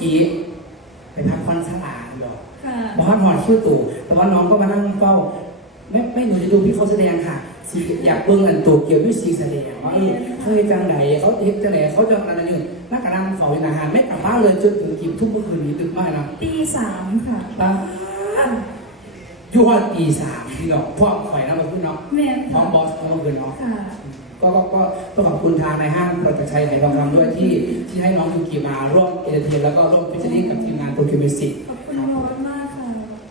อีไปพักผ่อนสลาหรอกค่ะบอกว่าหอนชื่อตู่แต่ว่าน้องก็มานั่งเฝ้า ไม่ไม่หนูจะดูพี่เขาแสดงค่ะสีอยากเบิ่งอันตัวเกี่ยวด้วยสีแสดงว่าเออเขาเฮ็ดจังไหนเขาเฮ็ดจังไหนเขาจะอะไรนี่นักการนั่งเฝ้าอยู่อาหารไม่กลับบ้านเลยจนถึงกี่ทุ่มเมื่อคืนนี้ดึกมากนะตีสามค่ะบ้านอยู่ว่าตีสามพี่น้องพ่อข่อยนะมาพูดเนาะแม่พร้อค่ะมบอสพร้อมเกินเนาะค่ะ ก็ก็ก็ต้องขอบคุณทางในายห้างประจักษ์ชัยไหทองคำด้วยที่ที่ให้น้องยูกิมาร่วมเอเดเทนแล้วก็ร่วมฟิชเชอร์ลิงกับทีมงานโปรคิวมิสิกขอบคุณโรสมากค่ะ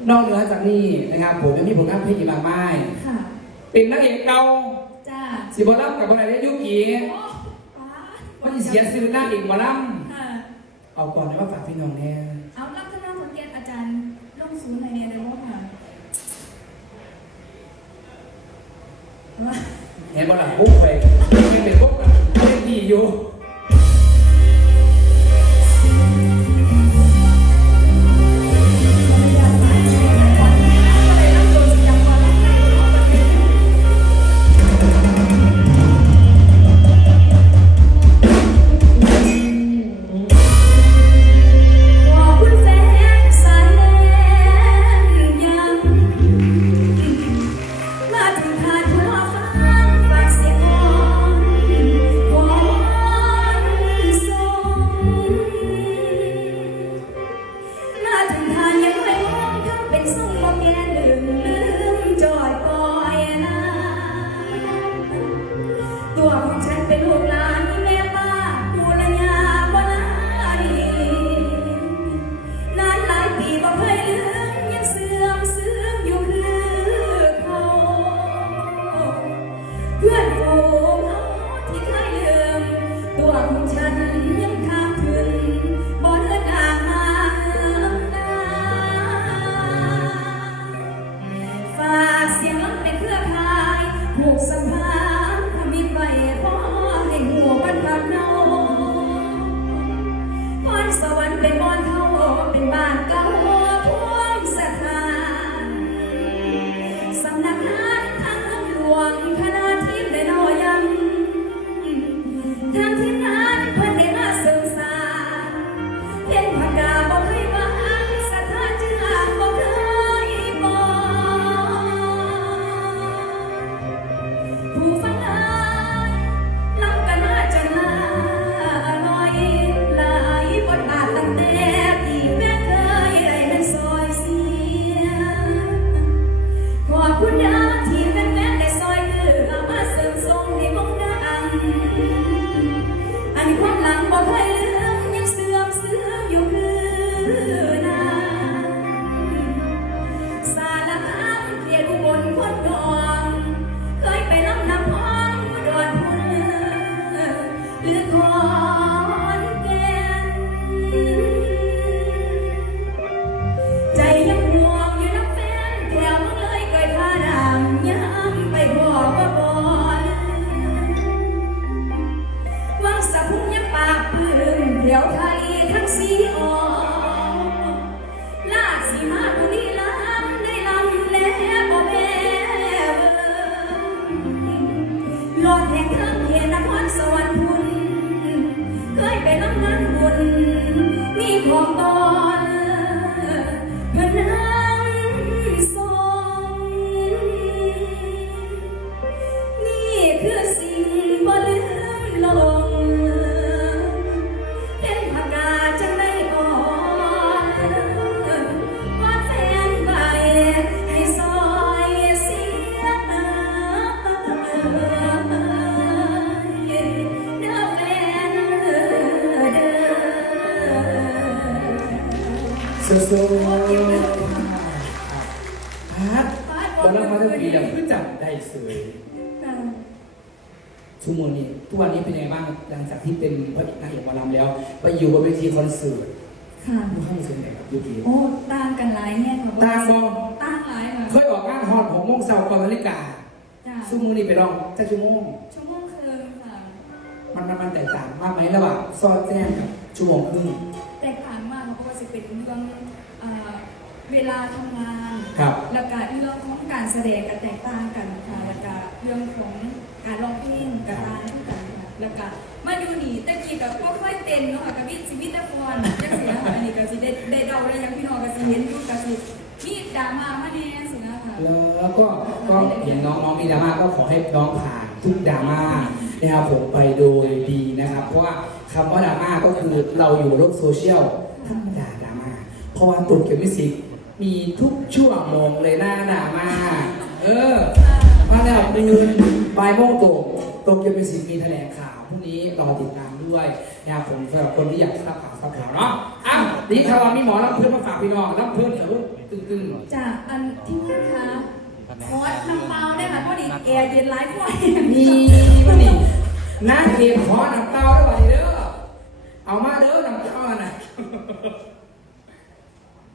นอกเหนือจากนี้นะครับผมยังมีผลงานเพลงอีกมากมายค่ะเป็นนักเอกเก่าจ้าสิบรับกับบริษัทยุกิโอ้ป้าว่าจะเสียซื้อหน้าเอกหมาลัมค่ะเอาก่อนนะว่าฝากพี่น้องแน่เอาลักษณะคนเกณฑ์อาจารย์ลงศูนย์อะไรเนี่ยได้บ่ค่ะว่า เห็นบ่ลหลังปุ๊บไปไม่เป็นปุ๊บเล่นดีอยู่ ตั บอลลังมาทั้งปีแล้วเพื่อจับได้สวยชั่วโมงนี้ทุกวันนี้เป็นยังไงบ้างหลังจากที่เป็นพระเอกนางเอกหมอลำแล้ว ไปอยู่บนเวทีคอนเสิร์ตค่ะผู้เข้าเสียงไหนครับยูกิโอ้ต่างกันหลายแง่ค่ะตางบอต่างหลายค่ะเคยออกงานฮอตของโมงเสาร์ก่อนนาฬิกาจ้าชั่วโมงนี้ไปลองแค่ชั่วโมงชั่วโมงครึ่งค่ะมันมันมันแตกต่างมากไหมระหว่างซอดแจ้งกับชั่วโมงครึ่งแตกต่างมากเพราะว่าจะเป็นเรื่องเอ่อเวลาทำงานครับแล้วก็เรื่อง ของการแสดงก็แตกต่างกันค่ะแล้วก็เรื่องของการร้องเพลงก็ต่างกันค่ะแล้วก็มาอยู่นี่ตะกี้ก็บ่ค่อยเต้นเนาะค่ะกับวิชีวิตตะกอนจังซี่นะคะอันนี้เห็นอยู่กับสิมีดราม่ามาแน่สินะคะแล้วก็ก็เห็นน้องน้องมีดราม่าก็ขอให้น้องผ่านทุกดราม่านะครับผมไปโดยดีนะครับ เพราะว่าคำว่าดราม่าก็คือเราอยู่โลกโซเชียลธรรมดาดราม่าเพราะว่าตัวเกี่ยวกับสิก มีทุกชั่วโมงเลยหน้าดราม่าเออมาแล้วมือบ่ายโมงตรงตัวเกี่ยวกับสิกมีแถลงข่าวพรุ่งนี้รอติดตามด้วยนะครับผมสำหรับคนที่อยากทราบข่าวทราบข่าวเนาะอ้าวนี่ถ้าเรามีหมอรับเพื่อนมาฝากพี่น้องรับเพื่อนเถอะตึงๆจากอันที่นี่ค่ะคอร์สน้ำเปล่าได้ค่ะพอดีแอร์เย็นไร้ควายนี่มาดินางเอกขอน้ำเต้าได้ไหมเด้อเอามาเด้อน้ำเต้าน่ะ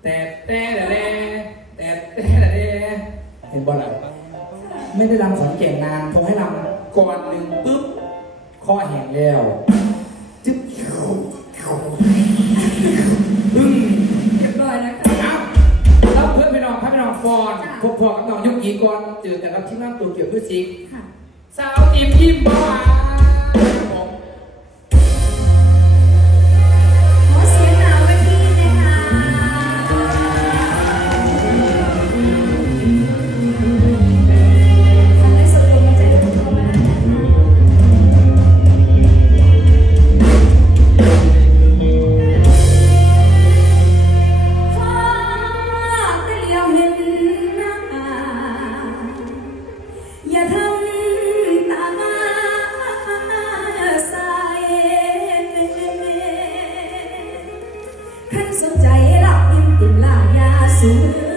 แต่แต่แต่แต่แต่แต่เห็นบอลอะไรไม่ได้รำสอนเก่งนานพอให้รำก่อนหนึ่งปุ๊บคอแห้งแล้วจึ๊บบึ้งเรียบร้อยแล้วค่ะเอาแล้วเพื่อนพี่น้องพระพี่น้องฟอนพบพอกับน้องยุกยีก่อนเจอกันกับที่นั่งตัวเกี่ยวกับซิกค่ะสาวอิ่มยิ้มบ้า ขันสนใจหลับยิ้มเป็นลายาสูง